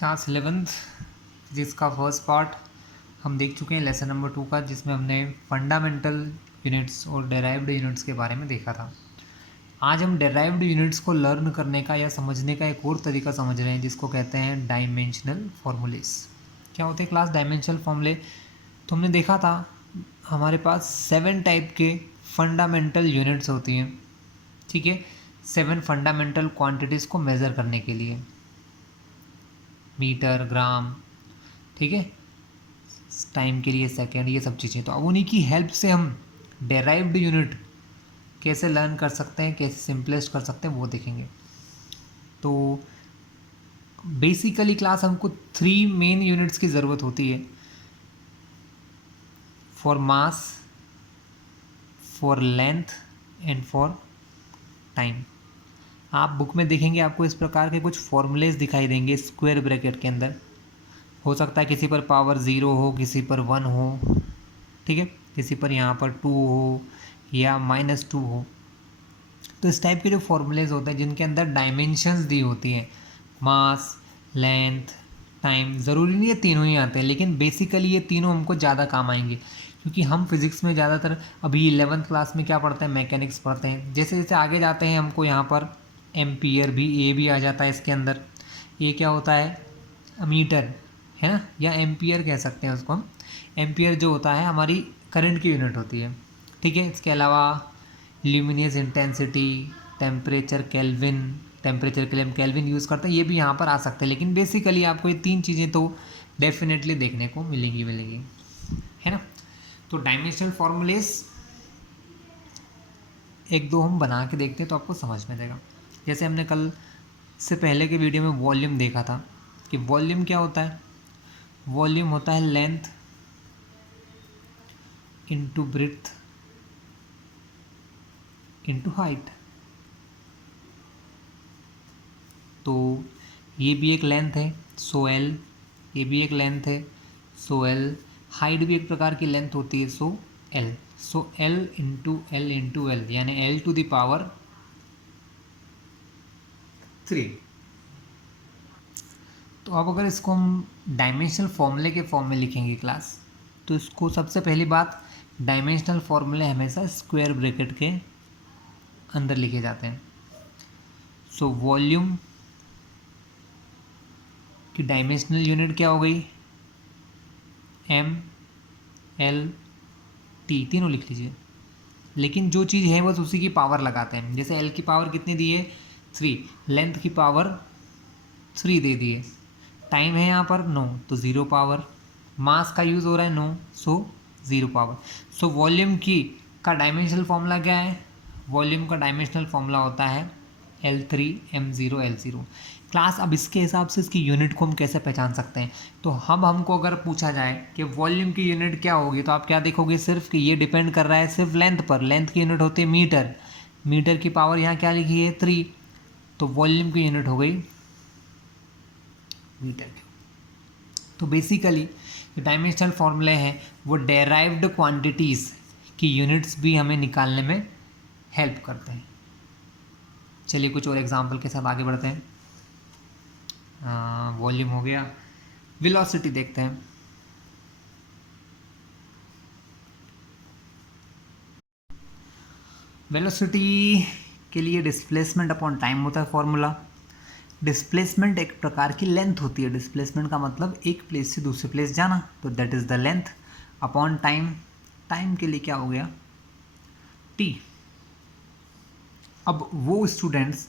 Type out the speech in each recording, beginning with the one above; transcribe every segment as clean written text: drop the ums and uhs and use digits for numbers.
Class 11th जिसका first part हम देख चुके हैं लेसन नंबर 2 का, जिसमें हमने फंडामेंटल यूनिट्स और डेराइव्ड यूनिट्स के बारे में देखा था। आज हम डेराइव्ड यूनिट्स को लर्न करने का या समझने का एक और तरीका समझ रहे हैं, जिसको कहते हैं डायमेंशनल फॉर्मूलेस। क्या होते हैं क्लास डायमेंशनल फॉर्मूले? तो हमने देखा था हमारे पास 7 टाइप के फंडामेंटल यूनिट्स होती हैं, ठीक है, 7 फंडामेंटल क्वांटिटीज़ को मेज़र करने के लिए, मीटर, ग्राम, ठीक है, टाइम के लिए सेकेंड, ये सब चीज़ें। तो अब उन्हीं की हेल्प से हम डेराइव्ड यूनिट कैसे लर्न कर सकते हैं, कैसे सिंपलेस्ट कर सकते हैं, वो देखेंगे। तो बेसिकली क्लास हमको 3 मेन यूनिट्स की ज़रूरत होती है, for mass, for length and for time. आप बुक में देखेंगे आपको इस प्रकार के कुछ फॉर्मूलेज दिखाई देंगे स्क्वायर ब्रैकेट के अंदर। हो सकता है किसी पर पावर 0 हो, किसी पर 1 हो, ठीक है, किसी पर यहाँ पर 2 हो या -2 हो। तो इस टाइप के जो फॉर्मूलेज होते हैं जिनके अंदर डायमेंशंस दी होती हैं, मास, लेंथ, टाइम, ज़रूरी नहीं है तीनों ही आते हैं, लेकिन बेसिकली ये तीनों हमको ज़्यादा काम आएंगे, क्योंकि हम फिज़िक्स में ज़्यादातर अभी 11th क्लास में क्या पढ़ते हैं, मैकेनिक्स पढ़ते हैं। जैसे जैसे आगे जाते हैं हमको यहाँ पर एम्पियर भी, ए भी आ जाता है इसके अंदर। ये क्या होता है, मीटर है ना, या एम्पियर कह सकते हैं उसको हम। एम्पियर जो होता है हमारी करंट की यूनिट होती है, ठीक है। इसके अलावा luminous intensity, temperature kelvin, temperature के लिए हम केल्विन यूज़ करते हैं, ये भी यहाँ पर आ सकते हैं। लेकिन बेसिकली आपको ये 3 चीज़ें तो डेफिनेटली देखने को मिलेंगी है ना। तो डायमेंशनल फॉर्मूलेस एक दो हम बना के देखते हैं तो आपको समझ में आएगा। जैसे हमने कल से पहले के वीडियो में वॉल्यूम देखा था कि वॉल्यूम क्या होता है। वॉल्यूम होता है length into breadth into height. तो ये भी एक लेंथ है, सो एल, ये भी एक लेंथ है, सो एल, हाइट भी एक प्रकार की लेंथ होती है, so L. So L into L यानी एल टू द पावर 3। तो अब अगर इसको हम डायमेंशनल फॉर्मूले के फॉर्म में लिखेंगे क्लास, तो इसको सबसे पहली बात, डायमेंशनल फॉर्मूले हमेशा स्क्वायर ब्रैकेट के अंदर लिखे जाते हैं। सो वॉल्यूम की डायमेंशनल यूनिट क्या हो गई, एम, एल, टी, तीनों लिख लीजिए। लेकिन जो चीज़ है बस उसी की पावर लगाते हैं। जैसे एल की पावर कितनी दी है, 3, लेंथ की पावर 3 दे दी है, टाइम है यहाँ पर 9 तो 0 पावर, मास का यूज़ हो रहा है 9 सो 0 पावर। सो वॉल्यूम की का डायमेंशनल फॉर्मूला क्या है, वॉल्यूम का डायमेंशनल फॉर्मूला होता है L3m0L0 क्लास। अब इसके हिसाब से इसकी यूनिट को हम कैसे पहचान सकते हैं, तो हम हमको अगर पूछा जाए कि वॉल्यूम की यूनिट क्या होगी, तो आप क्या देखोगे सिर्फ कि ये डिपेंड कर रहा है सिर्फ लेंथ पर। लेंथ की यूनिट होती है मीटर, मीटर की पावर यहाँ क्या लिखी है 3, तो वॉल्यूम की यूनिट हो गई मीटर की। तो बेसिकली जो डायमेंशनल फॉर्मूले हैं वो डेराइव्ड क्वांटिटीज़ की यूनिट्स भी हमें निकालने में हेल्प करते हैं। चलिए कुछ और एग्जांपल के साथ आगे बढ़ते हैं। वॉल्यूम हो गया, वेलोसिटी देखते हैं। वेलोसिटी के लिए डिस्प्लेसमेंट अपॉन टाइम होता है फॉर्मूला। डिस्प्लेसमेंट एक प्रकार की लेंथ होती है, डिस्प्लेसमेंट का मतलब एक प्लेस से दूसरे प्लेस जाना, तो that is the length upon time. Time के लिए क्या हो गया, टी। अब वो स्टूडेंट्स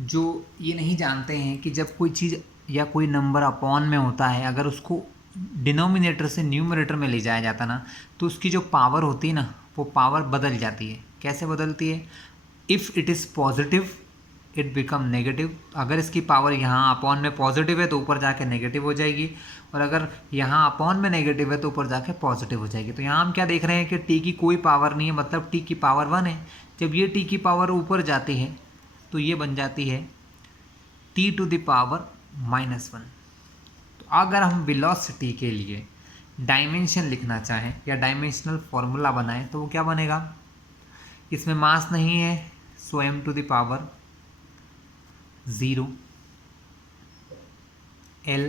जो ये नहीं जानते हैं कि जब कोई चीज़ या कोई नंबर अपॉन में होता है, अगर उसको डिनोमिनेटर से न्यूमरेटर में ले जाया जाता ना, तो उसकी जो पावर होती है ना, वो पावर बदल जाती है। कैसे बदलती है, if it is positive it become negative. अगर इसकी पावर यहाँ अपॉन में पॉजिटिव है तो ऊपर जाके नेगेटिव हो जाएगी, और अगर यहाँ अपॉन में नेगेटिव है तो ऊपर जाके पॉजिटिव हो जाएगी। तो यहाँ हम क्या देख रहे हैं कि टी की कोई पावर नहीं है, मतलब टी की पावर 1 है। जब ये टी की पावर ऊपर जाती है तो ये बन जाती है टी टू द पावर -1। तो अगर हम वेलोसिटी के लिए डायमेंशन लिखना चाहें या डायमेंशनल फॉर्मूला बनाएं तो वो क्या बनेगा, इसमें मास नहीं है, so m to the power 0, L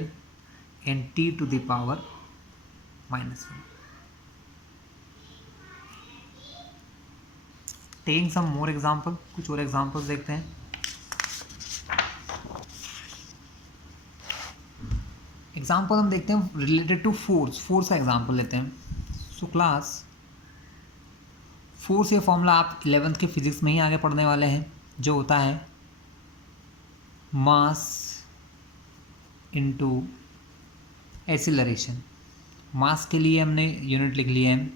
and t to the power -1. Taking some more example, कुछ और एग्जाम्पल्स देखते हैं। एग्जाम्पल हम देखते हैं रिलेटेड टू फोर्स। फोर्स का एग्जाम्पल लेते हैं। सो क्लास फोर्स, ये फॉर्मूला आप 11th के फिजिक्स में ही आगे पढ़ने वाले हैं, जो होता है मास इनटू एक्सीलरेशन। मास के लिए हमने यूनिट लिख लिया है।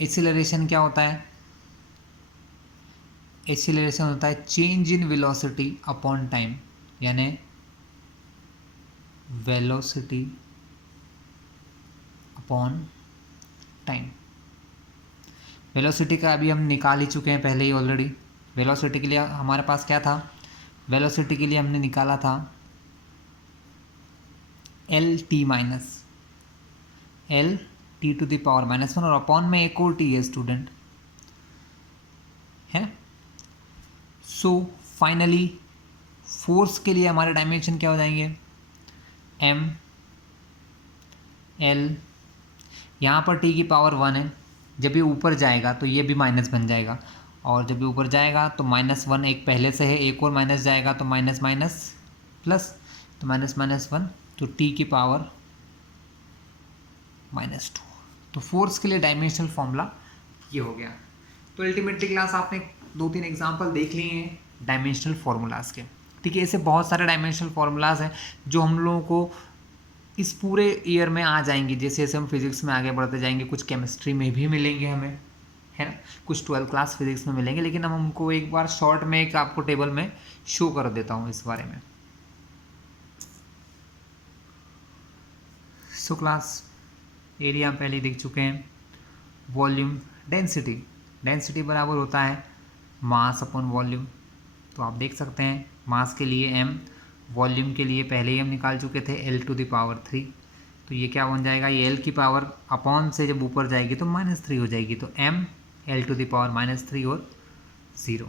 एक्सीलरेशन क्या होता है? एक्सीलरेशन होता है change in velocity upon time, यानी वेलोसिटी अपॉन टाइम। वेलोसिटी का अभी हम निकाल ही चुके हैं पहले ही ऑलरेडी। वेलोसिटी के लिए हमारे पास क्या था? वेलोसिटी के लिए हमने निकाला था L T minus L T to the power -1, और अपॉन में एक और टी है स्टूडेंट, है। सो फाइनली फोर्स के लिए हमारे डायमेंशन क्या हो जाएंगे? एम एल, यहाँ पर टी की पावर 1 है। जब ये ऊपर जाएगा तो ये भी माइनस बन जाएगा, और जब ये ऊपर जाएगा तो -1 एक पहले से है, एक और माइनस जाएगा तो माइनस माइनस प्लस, तो -1, तो टी की पावर -2। तो फोर्स के लिए डायमेंशनल फॉर्मूला ये हो गया। तो अल्टीमेटली क्लास आपने 2-3 एग्जाम्पल देख लिए हैं डायमेंशनल फार्मूलाज के, ठीक है। ऐसे बहुत सारे डायमेंशनल फार्मूलाज हैं जो हम लोगों को इस पूरे ईयर में आ जाएंगे। जैसे जैसे हम फिजिक्स में आगे बढ़ते जाएंगे, कुछ केमिस्ट्री में भी मिलेंगे हमें, है ना, कुछ 12th क्लास फिजिक्स में मिलेंगे, लेकिन हम उनको एक बार शॉर्ट में एक आपको टेबल में शो कर देता हूँ इस बारे में। सो क्लास एरिया हम पहले देख चुके हैं। वॉल्यूम, डेंसिटी, डेंसिटी बराबर होता है मास अपॉन वॉल्यूम। तो आप देख सकते हैं मास के लिए m, वॉल्यूम के लिए पहले ही हम निकाल चुके थे L टू द पावर 3। तो ये क्या बन जाएगा? ये L की पावर अपॉन से जब ऊपर जाएगी तो -3 हो जाएगी, तो m L to the power -3 और 0।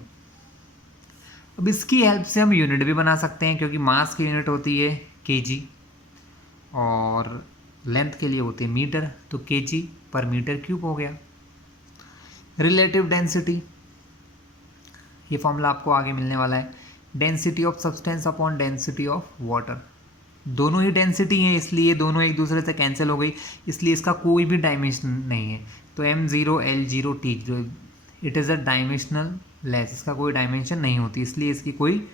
अब इसकी हेल्प से हम यूनिट भी बना सकते हैं, क्योंकि मास की यूनिट होती है kg और लेंथ के लिए होती है मीटर, तो kg पर मीटर क्यूब हो गया। रिलेटिव डेंसिटी, ये फॉर्मूला आपको आगे मिलने वाला है। Density of substance upon density of water, दोनों ही डेंसिटी हैं, इसलिए दोनों एक दूसरे से कैंसिल हो गई, इसलिए इसका कोई भी डायमेंशन नहीं है। तो m0 L0 T0, it is a dimensional less, इसका कोई डायमेंशन नहीं होती, इसलिए इसकी कोई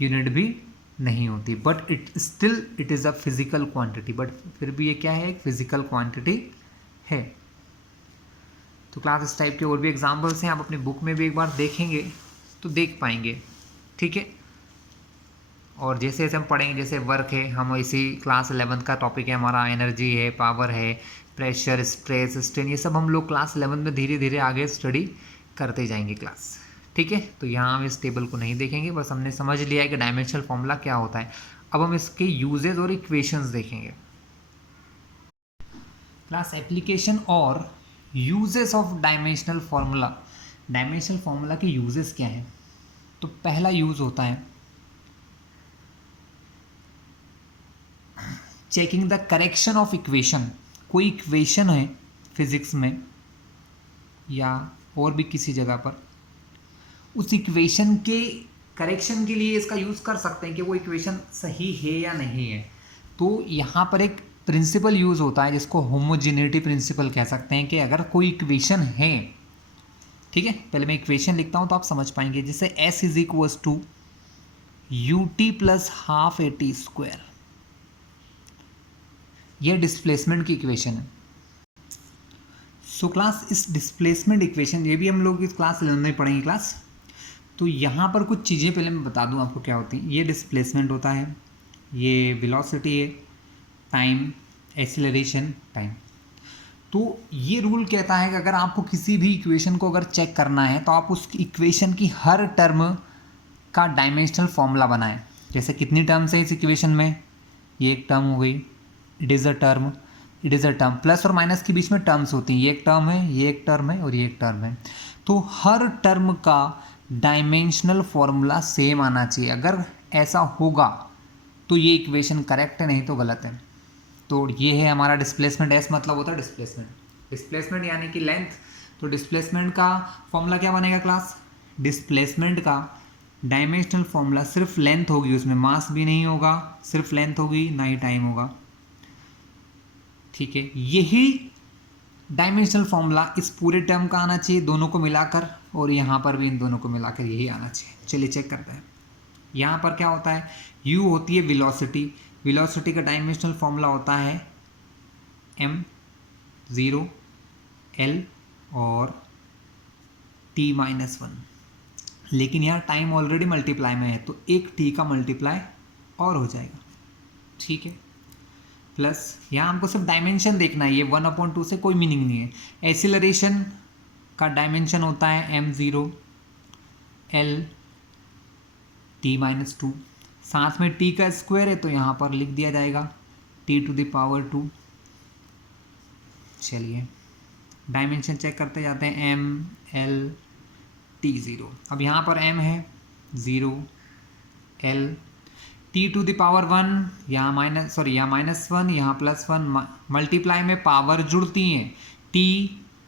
यूनिट भी नहीं होती। But it is a physical quantity, but फिर भी ये क्या है? एक फिजिकल क्वांटिटी है। तो क्लास इस टाइप के और भी एग्जाम्पल्स हैं, आप अपनी बुक में भी एक बार देखेंगे तो देख पाएंगे, ठीक है। और जैसे जैसे हम पढ़ेंगे, जैसे वर्क है, हम इसी क्लास 11th का टॉपिक है हमारा, एनर्जी है, पावर है, प्रेशर, स्ट्रेस, स्ट्रेन, ये सब हम लोग क्लास 11th में धीरे धीरे आगे स्टडी करते जाएंगे क्लास, ठीक है। तो यहाँ हम इस टेबल को नहीं देखेंगे, बस हमने समझ लिया है कि डायमेंशनल फॉर्मूला क्या होता है। अब हम इसके यूजेज और इक्वेशंस देखेंगे। क्लास एप्लीकेशन और uses of dimensional formula. Dimensional formula के यूजेस क्या हैं? तो पहला यूज होता है checking the correction of equation. कोई इक्वेशन है फिजिक्स में या और भी किसी जगह पर, उस इक्वेशन के करेक्शन के लिए इसका यूज़ कर सकते हैं कि वो इक्वेशन सही है या नहीं है। तो यहाँ पर एक प्रिंसिपल यूज़ होता है जिसको होमोजेनिटी प्रिंसिपल कह सकते हैं, कि अगर कोई इक्वेशन है, ठीक है, पहले मैं इक्वेशन लिखता हूँ तो आप समझ पाएंगे। जैसे s is equals to ut plus half AT square, यह डिस्प्लेसमेंट की इक्वेशन है। सो क्लास इस डिस्प्लेसमेंट इक्वेशन, ये भी हम लोग इस क्लास 11 में पढ़ेंगे क्लास। तो यहाँ पर कुछ चीज़ें पहले मैं बता दूँ आपको क्या होती हैं। ये डिस्प्लेसमेंट होता है, ये वेलोसिटी है, टाइम, एक्सीलरेशन, टाइम। तो ये रूल कहता है कि अगर आपको किसी भी इक्वेशन को अगर चेक करना है तो आप उस इक्वेशन की हर टर्म का डायमेंशनल फॉर्मूला बनाएं। जैसे कितनी टर्म्स है इस इक्वेशन में? ये एक टर्म हो गई, it is a term, it is a term. Plus और माइनस के बीच में टर्म्स होती हैं, ये एक टर्म है, ये एक टर्म है और ये एक टर्म है। तो हर टर्म का डायमेंशनल फॉर्मूला सेम आना चाहिए। अगर ऐसा होगा तो ये इक्वेशन करेक्ट है, नहीं तो गलत है। तो ये है हमारा डिस्प्लेसमेंट, एस मतलब होता है डिस्प्लेसमेंट, डिस्प्लेसमेंट यानी कि लेंथ। तो डिस्प्लेसमेंट का फॉर्मूला क्या बनेगा क्लास? डिस्प्लेसमेंट का डायमेंशनल फॉर्मूला सिर्फ लेंथ होगी, उसमें मास भी नहीं होगा, सिर्फ लेंथ होगी, ना ही टाइम होगा। ठीक है, यही डायमेंशनल फॉर्मूला इस पूरे टर्म का आना चाहिए, दोनों को मिलाकर, और यहाँ पर भी इन दोनों को मिलाकर यही आना चाहिए। चलिए चेक करते हैं। यहाँ पर क्या होता है, u होती है वेलोसिटी, वेलोसिटी का डायमेंशनल फॉर्मूला होता है m0 l और t-1, लेकिन यहाँ टाइम ऑलरेडी मल्टीप्लाई में है, तो एक t का मल्टीप्लाई और हो जाएगा। ठीक है, प्लस यहाँ हमको सिर्फ डायमेंशन देखना है, ये 1/2 से कोई मीनिंग नहीं है। एक्सीलरेशन का डायमेंशन होता है m0 l t-2, साथ में t का स्क्वायर है तो यहाँ पर लिख दिया जाएगा t⁻²। चलिए डायमेंशन चेक करते जाते हैं, m l t0। अब यहाँ पर m है 0, l t⁻1, यहाँ -1, यहाँ +1, मल्टीप्लाई में पावर जुड़ती हैं,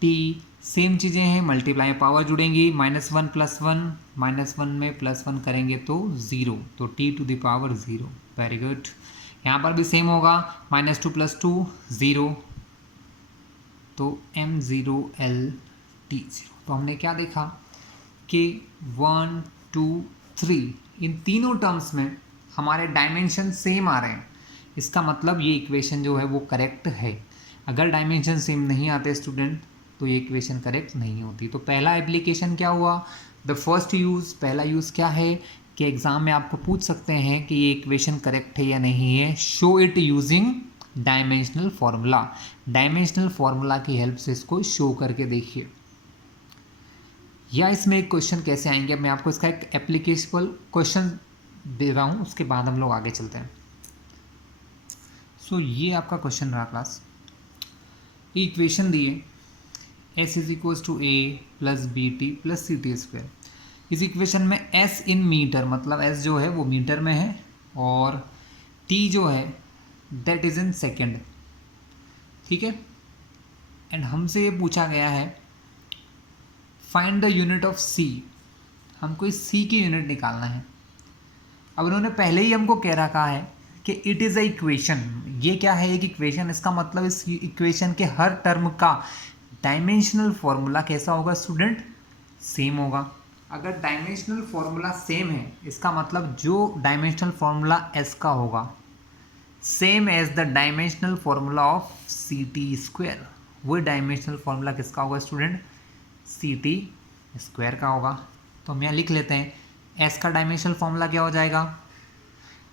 t सेम चीज़ें हैं, मल्टीप्लाई में पावर जुड़ेंगी, -1 + 1, -1 में +1 करेंगे तो 0, तो t⁻0। Very good. यहाँ पर भी सेम होगा, -2 + 2 0, तो m0 l t0। तो हमने क्या देखा कि 1 2 3 इन तीनों टर्म्स में हमारे डायमेंशन सेम आ रहे हैं, इसका मतलब ये इक्वेशन जो है वो करेक्ट है। अगर डायमेंशन सेम नहीं आते स्टूडेंट तो ये इक्वेशन करेक्ट नहीं होती। तो पहला एप्लीकेशन क्या हुआ, पहला यूज़ क्या है कि एग्ज़ाम में आपको पूछ सकते हैं कि ये इक्वेशन करेक्ट है या नहीं है, show it using dimensional formula. Dimensional formula की हेल्प से इसको शो करके देखिए, या इसमें एक क्वेश्चन कैसे आएंगे, मैं आपको इसका एक एप्लीकेशनल क्वेश्चन दे रहा हूँ, उसके बाद हम लोग आगे चलते हैं। सो ये आपका क्वेश्चन रहा क्लास, इक्वेशन दिए s = a + bt + ct²। इस इक्वेशन में s इन मीटर, मतलब s जो है वो मीटर में है, और t जो है दैट इज़ इन सेकेंड। ठीक है, एंड हमसे ये पूछा गया है find the unit of c, हमको इस c की यूनिट निकालना है। अब उन्होंने पहले ही हमको कह रखा है कि इट इज़ अ इक्वेशन, ये क्या है, एक इक्वेशन, इसका मतलब इस इक्वेशन के हर टर्म का डायमेंशनल फॉर्मूला कैसा होगा स्टूडेंट, सेम होगा। अगर डायमेंशनल फॉर्मूला सेम है, इसका मतलब जो डायमेंशनल फॉर्मूला s का होगा same as the dimensional formula of ct², वो डायमेंशनल फॉर्मूला किसका होगा स्टूडेंट, ct² का होगा। तो हम यहाँ लिख लेते हैं, s का डायमेंशनल फॉर्मूला क्या हो जाएगा,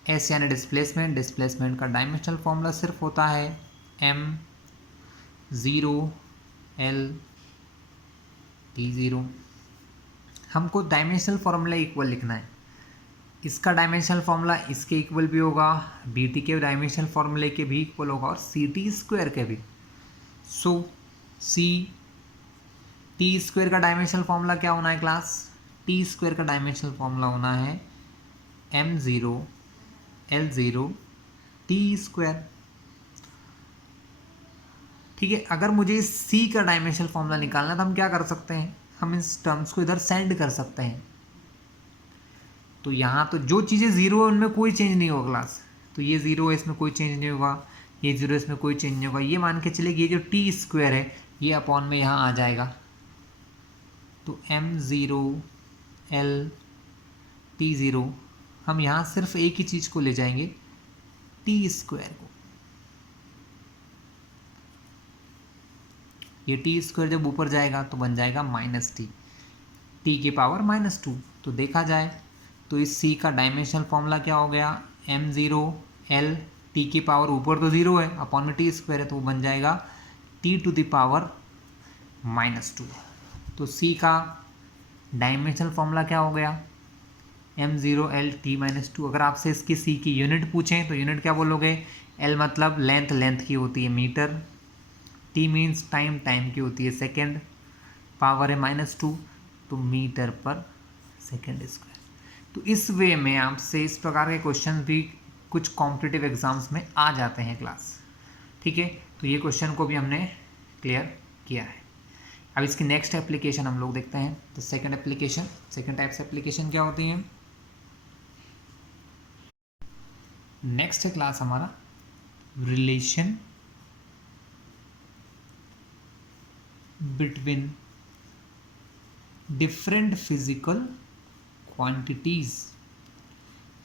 s यानी डिस्प्लेसमेंट, डिस्प्लेसमेंट का डायमेंशनल फॉर्मूला सिर्फ होता है m0 l t0। हमको डायमेंशनल फॉर्मूला इक्वल लिखना है, इसका डायमेंशनल फॉर्मूला इसके इक्वल भी होगा, bt के डायमेंशनल फॉर्मूले के भी इक्वल होगा, और ct² के भी। सो t² का डायमेंशनल फॉर्मूला क्या होना है क्लास, t² का डायमेंशनल फॉर्मूला होना है m0 l0 t²। ठीक है, अगर मुझे इस c का डायमेंशनल फॉर्मूला निकालना है तो हम क्या कर सकते हैं, हम इस टर्म्स को इधर सेंड कर सकते हैं। तो यहाँ तो जो चीज़ें ज़ीरो है उनमें कोई चेंज नहीं होगा क्लास, तो ये ज़ीरो है इसमें कोई चेंज नहीं होगा, ये ज़ीरो इसमें कोई चेंज नहीं होगा। ये मान के चलिए कि ये जो t² है ये अपॉन में यहाँ आ जाएगा, तो m0 l t0, हम यहाँ सिर्फ एक ही चीज़ को ले जाएंगे, t² को। ये t² जब ऊपर जाएगा तो बन जाएगा -t⁻²। तो देखा जाए तो इस c का डायमेंशनल फॉर्मूला क्या हो गया, m0 l t⁻, ऊपर तो 0 है, अपॉन में t² है, तो वो बन जाएगा t⁻²। तो c का डायमेंशनल फॉर्मूला क्या हो गया, m0 l t-2। अगर आपसे इसकी c की यूनिट पूछें तो यूनिट क्या बोलोगे, l मतलब लेंथ, लेंथ की होती है metre, t means time, time की होती है सेकेंड, पावर है -2, तो मीटर पर सेकेंड स्क्वायर। तो इस वे में आपसे इस प्रकार के क्वेश्चन भी कुछ कॉम्पिटिटिव एग्जाम्स में आ जाते हैं क्लास। ठीक है, तो ये क्वेश्चन को भी हमने क्लियर किया है। अब इसकी नेक्स्ट एप्लीकेशन हम लोग देखते हैं। तो सेकंड एप्लीकेशन, सेकंड टाइप से एप्लीकेशन क्या होती है। नेक्स्ट है क्लास हमारा relation between different physical quantities.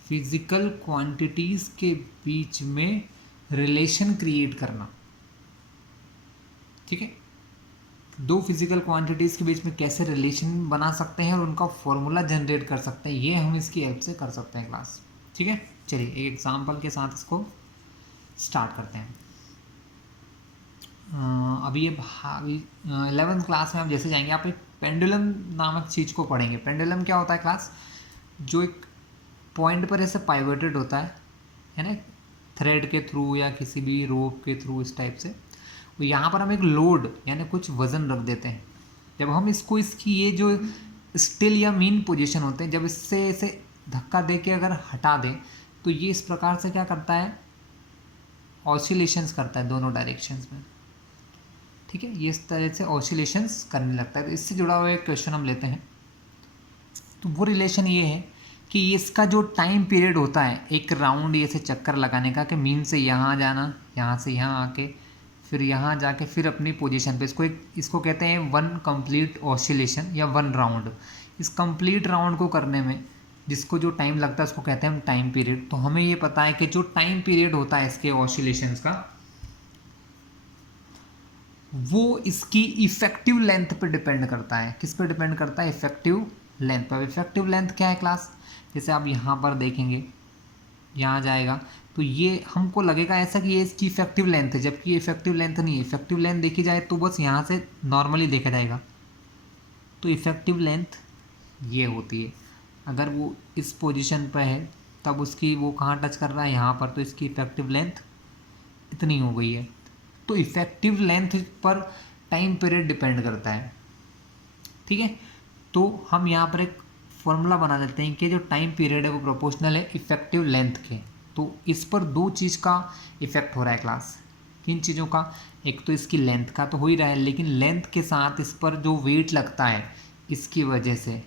Physical quantities के बीच में रिलेशन क्रिएट करना। ठीक है, दो फिजिकल क्वांटिटीज के बीच में कैसे रिलेशन बना सकते हैं और उनका फॉर्मूला जनरेट कर सकते हैं, ये हम इसकी हेल्प से कर सकते हैं क्लास। ठीक है, चलिए एक एग्जांपल के साथ इसको स्टार्ट करते हैं। अभी ये 11th क्लास में आप जैसे जाएंगे, आप एक पेंडुलम नामक चीज़ को पढ़ेंगे। पेंडुलम क्या होता है क्लास, जो एक पॉइंट पर ऐसे पाइवोटेड होता है ना, थ्रेड के थ्रू या किसी भी रोप के थ्रू, इस टाइप से। तो यहाँ पर हम एक लोड यानी कुछ वज़न रख देते हैं। जब हम इसको, इसकी ये जो स्टिल या मीन पोजीशन होते हैं, जब इससे ऐसे धक्का दे के अगर हटा दें तो ये इस प्रकार से क्या करता है, ऑसिलेशंस करता है दोनों डायरेक्शंस में। ठीक है, ये इस तरह से ऑसिलेशंस करने लगता है। तो इससे जुड़ा हुआ एक क्वेश्चन हम लेते हैं। तो वो रिलेशन ये है कि इसका जो टाइम पीरियड होता है एक राउंड ये से चक्कर लगाने का, कि मीन से यहाँ जाना, यहाँ से यहाँ आके फिर यहाँ जाके फिर अपनी पोजीशन पे, इसको कहते हैं वन कंप्लीट ऑसिलेशन या वन राउंड। इस कंप्लीट राउंड को करने में जिसको जो टाइम लगता है उसको कहते हैं हम टाइम पीरियड। तो हमें ये पता है कि जो टाइम पीरियड होता है इसके ऑसिलेशंस का, वो इसकी इफेक्टिव लेंथ पे डिपेंड करता है। किस पे डिपेंड करता है, इफेक्टिव लेंथ पर। इफेक्टिव लेंथ क्या है क्लास, जैसे आप यहाँ पर देखेंगे, यहाँ जाएगा तो ये हमको लगेगा ऐसा कि ये इसकी इफेक्टिव लेंथ है, जबकि ये इफेक्टिव लेंथ नहीं है। इफेक्टिव लेंथ देखी जाए तो बस यहाँ से नॉर्मली देखा जाएगा। तो इफेक्टिव लेंथ ये होती है, अगर वो इस पोजीशन पर है तब उसकी वो कहाँ टच कर रहा है, यहाँ पर, तो इसकी इफेक्टिव लेंथ इतनी हो गई है। तो इफेक्टिव लेंथ पर टाइम पीरियड डिपेंड करता है। ठीक है, तो हम यहाँ पर एक फॉर्मूला बना लेते हैं कि जो टाइम पीरियड है वो प्रोपोर्शनल है इफेक्टिव लेंथ के। तो इस पर दो चीज़ का इफेक्ट हो रहा है क्लास, किन चीज़ों का, एक तो इसकी लेंथ का तो हो ही रहा है, लेकिन लेंथ के साथ इस पर जो वेट लगता है इसकी वजह से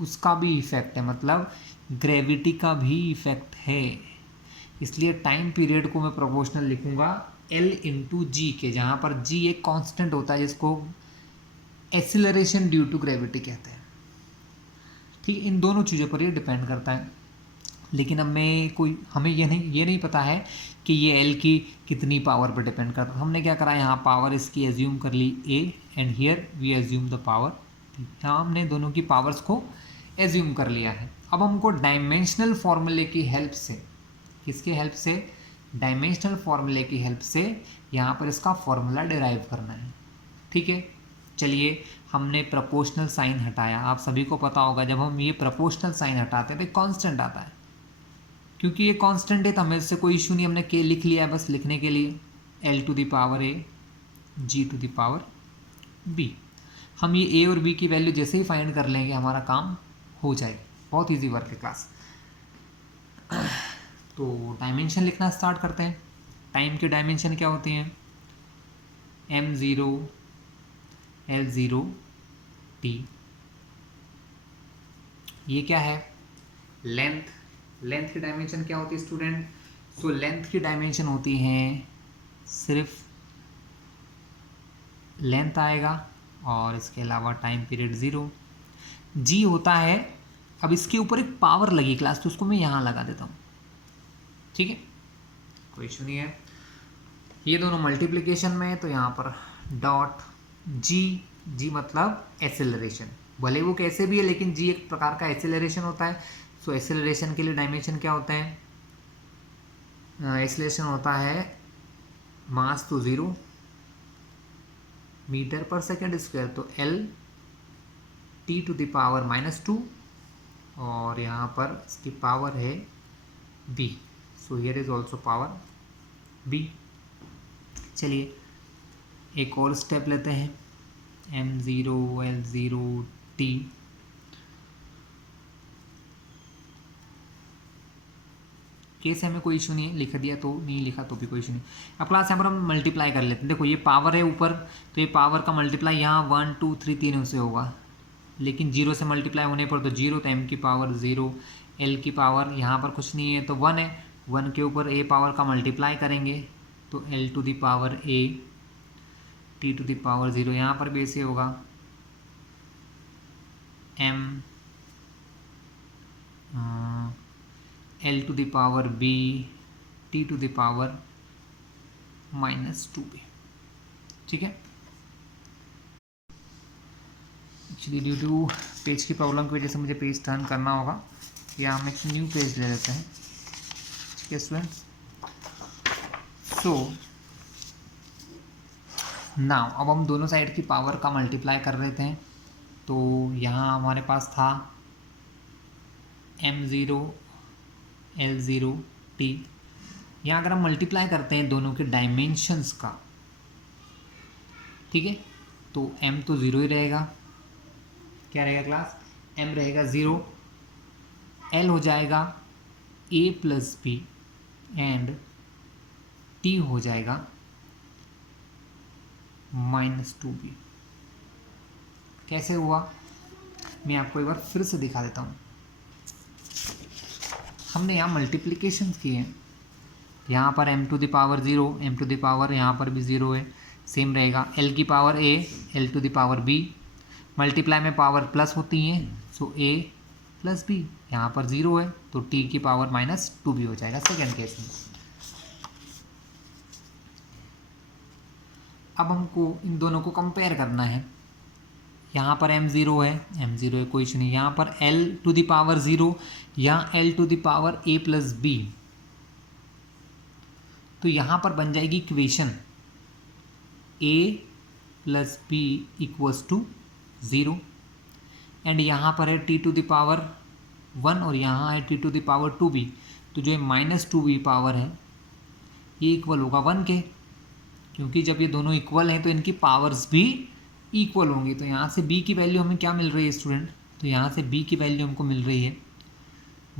उसका भी इफेक्ट है, मतलब ग्रेविटी का भी इफेक्ट है। इसलिए टाइम पीरियड को मैं प्रोपोर्शनल लिखूंगा L इंटू जी के, जहाँ पर जी एक कांस्टेंट होता है जिसको एक्सीलरेशन ड्यू टू ग्रेविटी कहते हैं। ठीक, इन दोनों चीज़ों पर ये डिपेंड करता है। लेकिन हमें ये नहीं पता है कि ये एल की कितनी पावर पर डिपेंड करता है। हमने क्या करा, यहाँ पावर इसकी एज्यूम कर ली ए, and here we assume the power. यहाँ हमने दोनों की पावर्स को एज्यूम कर लिया है। अब हमको डायमेंशनल फॉर्मूले की हेल्प से, किसकी हेल्प से, डायमेंशनल फॉर्मूले की हेल्प से यहाँ पर इसका फॉर्मूला डिराइव करना है। ठीक है, चलिए हमने प्रोपोर्शनल साइन हटाया। आप सभी को पता होगा जब हम ये प्रोपोर्शनल साइन हटाते हैं तो एक कांस्टेंट आता है, क्योंकि ये कांस्टेंट है तो हमें इससे कोई इशू नहीं, हमने के लिख लिया है बस लिखने के लिए, L to the power A G to the power B. हम ये ए और बी की वैल्यू जैसे ही फाइंड कर लेंगे हमारा काम हो जाएगा। बहुत ईजी वर्क है क्लास। तो डायमेंशन लिखना स्टार्ट करते हैं। टाइम की डायमेंशन क्या होती हैं, m0 L0 t। ये क्या है, लेंथ। लेंथ की डायमेंशन क्या होती है स्टूडेंट, सो लेंथ की डायमेंशन होती है, सिर्फ लेंथ आएगा और इसके अलावा टाइम पीरियड 0। जी होता है, अब इसके ऊपर एक पावर लगी क्लास तो उसको मैं यहाँ लगा देता हूँ। ठीक है, कोई इशू नहीं है। ये दोनों मल्टीप्लिकेशन में है तो यहाँ पर डॉट जी, जी मतलब एक्सेलरेशन, भले वो कैसे भी है लेकिन जी एक प्रकार का एक्सेलरेशन होता है। सो एक्सेलरेशन के लिए डायमेंशन क्या होता है, एक्सेलरेशन होता है मास तो 0 मीटर पर सेकेंड स्क्वायर, तो L t to the power -2 और यहाँ पर इसकी पावर है b, so here is also power b। चलिए एक और स्टेप लेते हैं, m0 L0 t। केस हमें कोई इशू नहीं है, लिख दिया तो नहीं लिखा तो भी कोई इशू नहीं। अब क्लास यहाँ पर हम मल्टीप्लाई कर लेते हैं। देखो ये पावर है ऊपर, तो ये पावर का मल्टीप्लाई यहाँ 1 2 3 तीनों से होगा, लेकिन जीरो से मल्टीप्लाई होने पर तो जीरो, तो एम की पावर ज़ीरो, एल की पावर यहाँ पर कुछ नहीं है तो 1 है, 1 के ऊपर ए पावर का मल्टीप्लाई करेंगे तो L to the power A, T to the power zero, यहाँ पर भी ऐसे होगा M L to the power B, T to the power -2b। ठीक है, एक्चुअली ड्यू टू पेज की प्रॉब्लम की वजह से मुझे पेज टर्न करना होगा, या हम एक न्यू पेज ले लेते हैं। ठीक है स्टूडेंट्स, सो नाउ अब हम दोनों साइड की पावर का मल्टीप्लाई कर रहे थे, तो यहाँ हमारे पास था m0 l0 t। यहाँ अगर हम मल्टीप्लाई करते हैं दोनों के डायमेंशंस का, ठीक है, तो m तो ज़ीरो ही रहेगा, क्या रहेगा क्लास, m रहेगा ज़ीरो, l हो जाएगा a plus B and t हो जाएगा -2b। कैसे हुआ मैं आपको एक बार फिर से दिखा देता हूँ। हमने यहाँ मल्टीप्लिकेशन किए हैं, यहाँ पर m to the power zero, m to the power यहाँ पर भी ज़ीरो है, सेम रहेगा, l की power a, l to the power b, multiply में पावर प्लस होती हैं, सो a प्लस b, यहाँ पर ज़ीरो है तो t की पावर -2b हो जाएगा सेकेंड केस में। अब हमको इन दोनों को कंपेयर करना है, यहाँ पर m0 है, m0 है कोई इशू नहीं, यहाँ पर l to the power zero, यहाँ l to the power a plus b, तो यहाँ पर बन जाएगी equation a plus b equals to zero, and यहाँ पर है t टू द पावर 1 और यहाँ है t to the power 2b, तो जो है -2b पावर है ये इक्वल होगा 1 के, क्योंकि जब ये दोनों इक्वल हैं तो इनकी पावर्स भी इक्वल होंगी। तो यहाँ से b की वैल्यू हमें क्या मिल रही है स्टूडेंट, तो यहाँ से b की वैल्यू हमको मिल रही है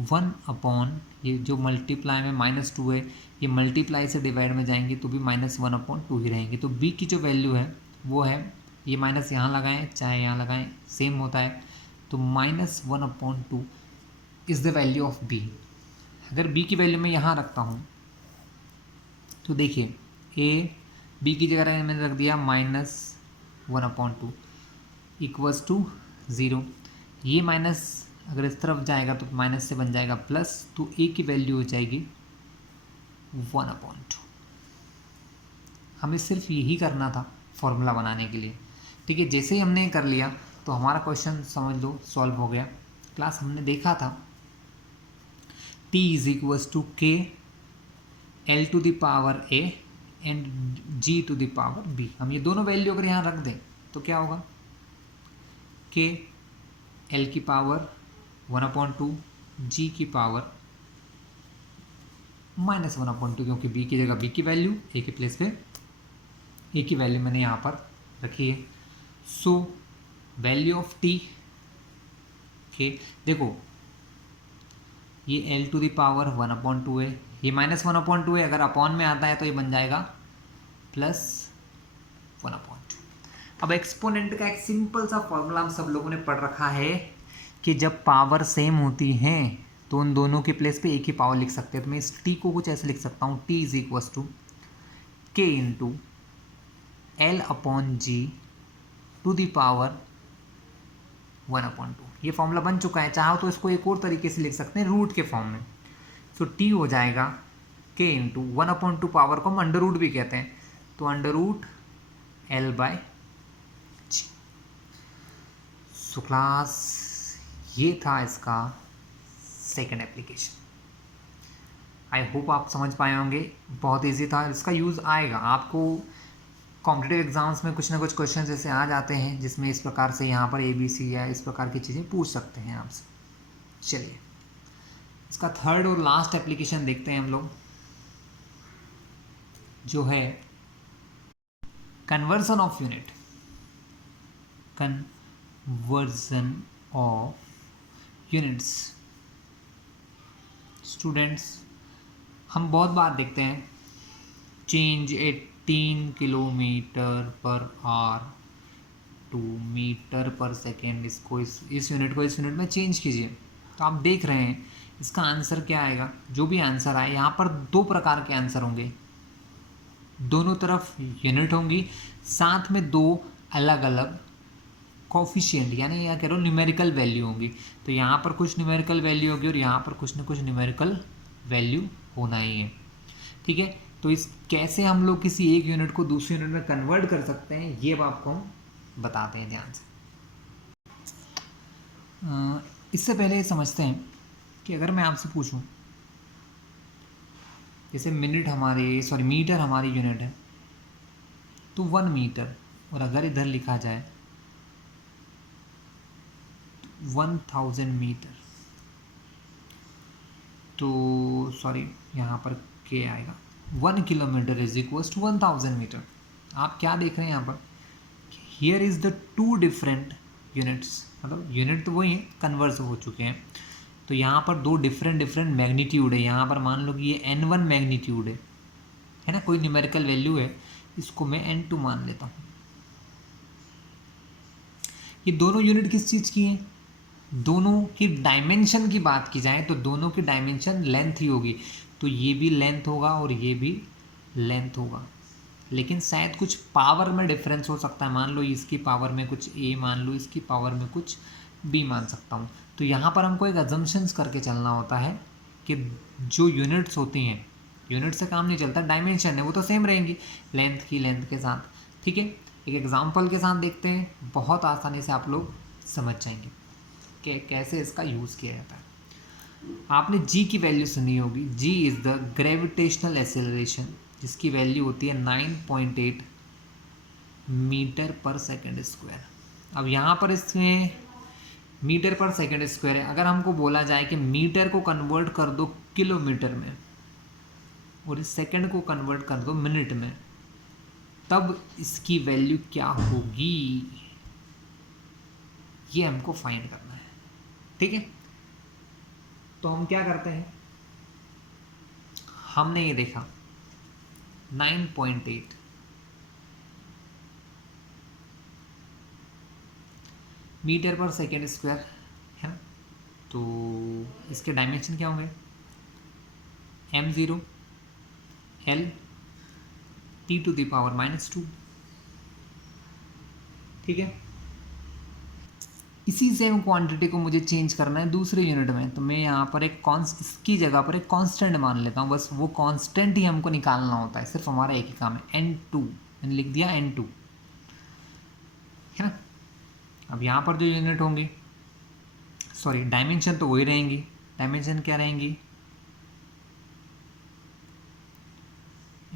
1 ये जो मल्टीप्लाई में -2 है, ये मल्टीप्लाई से डिवाइड में जाएंगे तो भी -1/2 ही रहेंगे। तो b की जो वैल्यू है वो है, ये माइनस यहाँ लगाएं चाहे यहाँ लगाएं सेम होता है, तो -1/2 is the value of b। अगर b की वैल्यू मैं यहाँ रखता हूँ तो देखिए a b की जगह मैंने रख दिया -1/2 इक्वल्स टू ज़ीरो, ये माइनस अगर इस तरफ जाएगा तो माइनस से बन जाएगा प्लस, तो a की वैल्यू हो जाएगी 1/2। हमें सिर्फ यही करना था फॉर्मूला बनाने के लिए। ठीक है, जैसे ही हमने कर लिया तो हमारा क्वेश्चन समझ लो सॉल्व हो गया। क्लास हमने देखा था t is equals to k l to the power a and g to the power b। हम ये दोनों वैल्यू अगर यहाँ रख दें तो क्या होगा, k l की पावर 1/2, g की पावर -1/2, क्योंकि b की जगह b की वैल्यू, a के प्लेस पे a की वैल्यू मैंने यहाँ पर रखी है। सो वैल्यू ऑफ t के, देखो ये l टू द पावर 1/2 है, ये -1/2 है, अगर अपॉन में आता है तो ये बन जाएगा +1/2। अब एक्सपोनेंट का एक सिंपल सा फॉर्मूला हम सब लोगों ने पढ़ रखा है कि जब पावर सेम होती हैं तो उन दोनों के प्लेस पे एक ही पावर लिख सकते हैं। तो मैं इस t को कुछ ऐसे लिख सकता हूँ, t is equals to k into l/g to the power 1/2। ये फॉर्मूला बन चुका है, चाहो तो इसको एक और तरीके से लिख सकते हैं रूट के फॉर्म में। सो t हो जाएगा k इंटू 1/2, पावर को हम अंडर रूट भी कहते हैं, तो under root l/g। So class ये था इसका सेकंड एप्लीकेशन। आई होप आप समझ पाए होंगे, बहुत इजी था, इसका यूज़ आएगा आपको कॉम्पिटिटिव एग्जाम्स में। कुछ ना कुछ क्वेश्चन ऐसे आ जाते हैं जिसमें इस प्रकार से यहाँ पर ABC या इस प्रकार की चीज़ें पूछ सकते हैं आपसे। चलिए इसका थर्ड और लास्ट एप्लीकेशन देखते हैं हम लोग, जो है conversion of unit. Conversion of units. Students हम बहुत बार देखते हैं change 18 kilometre per hour to metre पर सेकेंड, इसको इस यूनिट को इस यूनिट में चेंज कीजिए। तो आप देख रहे हैं इसका आंसर क्या आएगा। जो भी आंसर आए, यहाँ पर दो प्रकार के आंसर होंगे, दोनों तरफ यूनिट होंगी, साथ में दो अलग अलग कोफिशिएंट यानी या कह लो न्यूमेरिकल वैल्यू होंगी। तो यहाँ पर कुछ न्यूमेरिकल वैल्यू होगी और यहाँ पर कुछ न कुछ न्यूमेरिकल वैल्यू होना ही है। ठीक है, तो इस कैसे हम लोग किसी एक यूनिट को दूसरी यूनिट में कन्वर्ट कर सकते हैं, ये अब आपको हम बताते हैं ध्यान से। इससे पहले ये समझते हैं कि अगर मैं आपसे पूछूं, जैसे मीटर हमारी यूनिट है, तो 1 मीटर, और अगर इधर लिखा जाए 1000 मीटर, तो यहाँ पर के आएगा 1 kilometre is equals to 1000 metre. आप क्या देख रहे हैं यहाँ पर, here is the two different units, मतलब यूनिट तो वही है, कन्वर्स हो चुके हैं। तो यहाँ पर दो डिफरेंट मैग्नीट्यूड है। यहाँ पर मान लो कि ये n1 मैग्नीट्यूड है ना, कोई न्यूमेरिकल वैल्यू है, इसको मैं n2 मान लेता हूँ। ये दोनों यूनिट किस चीज़ की हैं, दोनों की डायमेंशन की बात की जाए तो दोनों की डायमेंशन लेंथ ही होगी। तो ये भी लेंथ होगा और ये भी लेंथ होगा, लेकिन शायद कुछ पावर में डिफरेंस हो सकता है। मान लो इसकी पावर में कुछ a मान लो, इसकी पावर में कुछ b मान सकता हूँ। तो यहाँ पर हमको एक अजम्पशंस करके चलना होता है कि जो यूनिट्स होती हैं, यूनिट से काम नहीं चलता, डायमेंशन है वो तो सेम रहेंगी लेंथ के साथ। ठीक है, एक एग्जाम्पल के साथ देखते हैं, बहुत आसानी से आप लोग समझ जाएंगे कि कैसे इसका यूज़ किया जाता है। आपने g की वैल्यू सुनी होगी, g is the gravitational acceleration, जिसकी वैल्यू होती है 9.8 मीटर पर सेकेंड स्क्वायर। अब यहाँ पर इसमें मीटर पर सेकेंड स्क्वायर है, अगर हमको बोला जाए कि मीटर को कन्वर्ट कर दो किलोमीटर में और इस सेकेंड को कन्वर्ट कर दो मिनट में, तब इसकी वैल्यू क्या होगी, ये हमको फाइंड करना है। ठीक है, तो हम क्या करते हैं, हमने ये देखा 9.8 मीटर पर सेकेंड स्क्वायर है ना, तो इसके डायमेंशन क्या होंगे, m0 l t⁻²। ठीक है, इसी सेम क्वांटिटी को मुझे चेंज करना है दूसरे यूनिट में, तो मैं यहाँ पर इसकी जगह पर एक कांस्टेंट मान लेता हूँ। बस वो कांस्टेंट ही हमको निकालना होता है, सिर्फ हमारा एक ही काम है, n2 मैंने लिख दिया n2 है ना। अब यहाँ पर जो यूनिट होंगी, डायमेंशन तो वही रहेंगी। डायमेंशन क्या रहेंगी,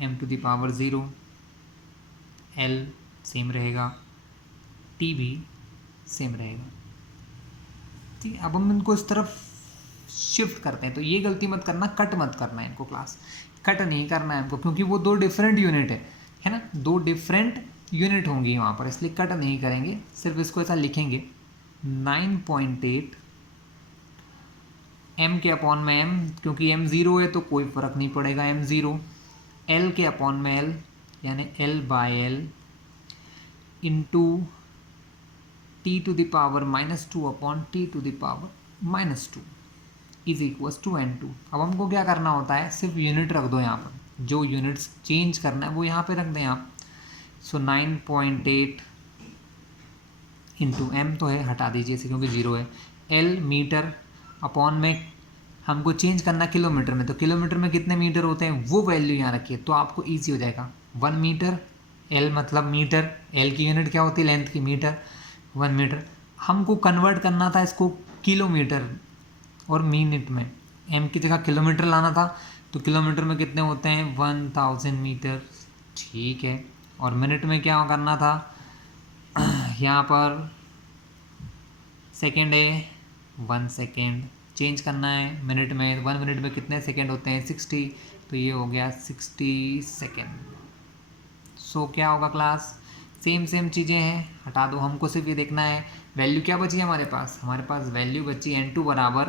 m⁻0, l सेम रहेगा, t भी सेम रहेगा। ठीक है, अब हम इनको इस तरफ शिफ्ट करते हैं। तो ये गलती मत करना, कट मत करना है इनको, क्लास कट नहीं करना है हमको, क्योंकि वो दो डिफरेंट यूनिट है ना, दो डिफरेंट यूनिट होंगी वहाँ पर, इसलिए कट नहीं करेंगे, सिर्फ इसको ऐसा लिखेंगे 9.8 m के अपॉन में m, क्योंकि m0 है तो कोई फ़र्क नहीं पड़ेगा, m0 l के अपॉन में l यानी l/l into t⁻² upon t⁻² is equals to n2। अब हमको क्या करना होता है, सिर्फ यूनिट रख दो यहाँ पर, जो यूनिट्स चेंज करना है वो यहाँ पे रख दें आप। सो 9.8 इंटू m तो है, हटा दीजिए इसे क्योंकि 0 है, l मीटर अपॉन में हमको चेंज करना किलोमीटर में, तो किलोमीटर में कितने मीटर होते हैं वो वैल्यू यहाँ रखिए, तो आपको ईजी हो जाएगा। 1 मीटर, l मतलब मीटर, l की यूनिट क्या होती है लेंथ की, मीटर, 1 मीटर। हमको कन्वर्ट करना था इसको किलोमीटर और मिनट में, m की जगह किलोमीटर लाना था, तो किलोमीटर में कितने होते हैं 1000 मीटर। ठीक है, और मिनट में क्या करना था, यहाँ पर सेकेंड है 1 सेकेंड, चेंज करना है मिनट में, 1 मिनट में कितने सेकेंड होते हैं 60, तो ये हो गया 60 सेकेंड। सो क्या होगा क्लास, सेम चीज़ें हैं, हटा दो, हमको सिर्फ ये देखना है वैल्यू क्या बची है हमारे पास वैल्यू बची n2 बराबर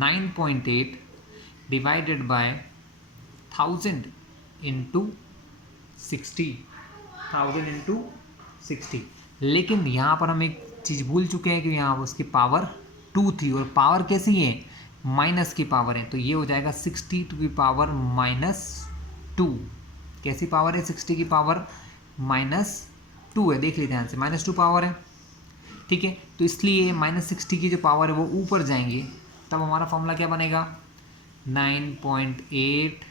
9.8 डिवाइडेड बाय 1000 इंटू 60, 1000 इंटू 60। लेकिन यहाँ पर हम एक चीज़ भूल चुके हैं कि यहाँ उसकी पावर 2 थी, और पावर कैसी है, माइनस की पावर है, तो ये हो जाएगा 60 टू की पावर -2। कैसी पावर है, 60 की पावर -2 है, देख लीजिए ध्यान से, -2 पावर है, ठीक है। तो इसलिए -60 की जो पावर है वो ऊपर जाएंगे, तब हमारा फॉर्मूला क्या बनेगा, 9.8,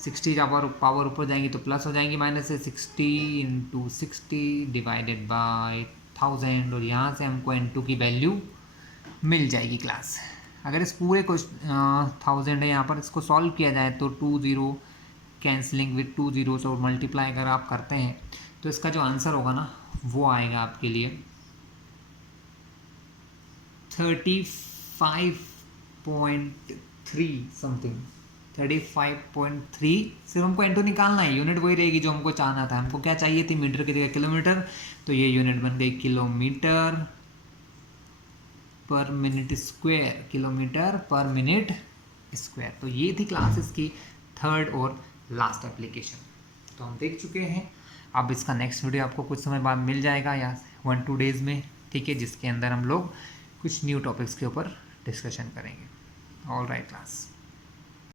60 का पावर ऊपर जाएंगी तो प्लस हो जाएंगी, माइनस से 60 इंटू 60 डिवाइडेड बाय 1000, और यहाँ से हमको n2 की वैल्यू मिल जाएगी क्लास। अगर इस पूरे को 1000 है यहाँ पर, इसको सॉल्व किया जाए तो 2 0 कैंसलिंग विद 2 zeros और मल्टीप्लाई अगर आप करते हैं तो इसका जो आंसर होगा ना वो आएगा आपके लिए 35.3 समथिंग, 35.3। सिर्फ हमको n2 निकालना है, यूनिट वही रहेगी जो हमको चाहना था। हमको क्या चाहिए थी, मीटर की जगह किलोमीटर, तो ये यूनिट बन गई किलोमीटर पर मिनट स्क्वायर, किलोमीटर पर मिनट स्क्वायर। तो ये थी क्लासेस की थर्ड और लास्ट एप्लीकेशन, तो हम देख चुके हैं। अब इसका नेक्स्ट वीडियो आपको कुछ समय बाद मिल जाएगा या 1-2 डेज़ में, ठीक है, जिसके अंदर हम लोग कुछ न्यू टॉपिक्स के ऊपर डिस्कशन करेंगे। All right class.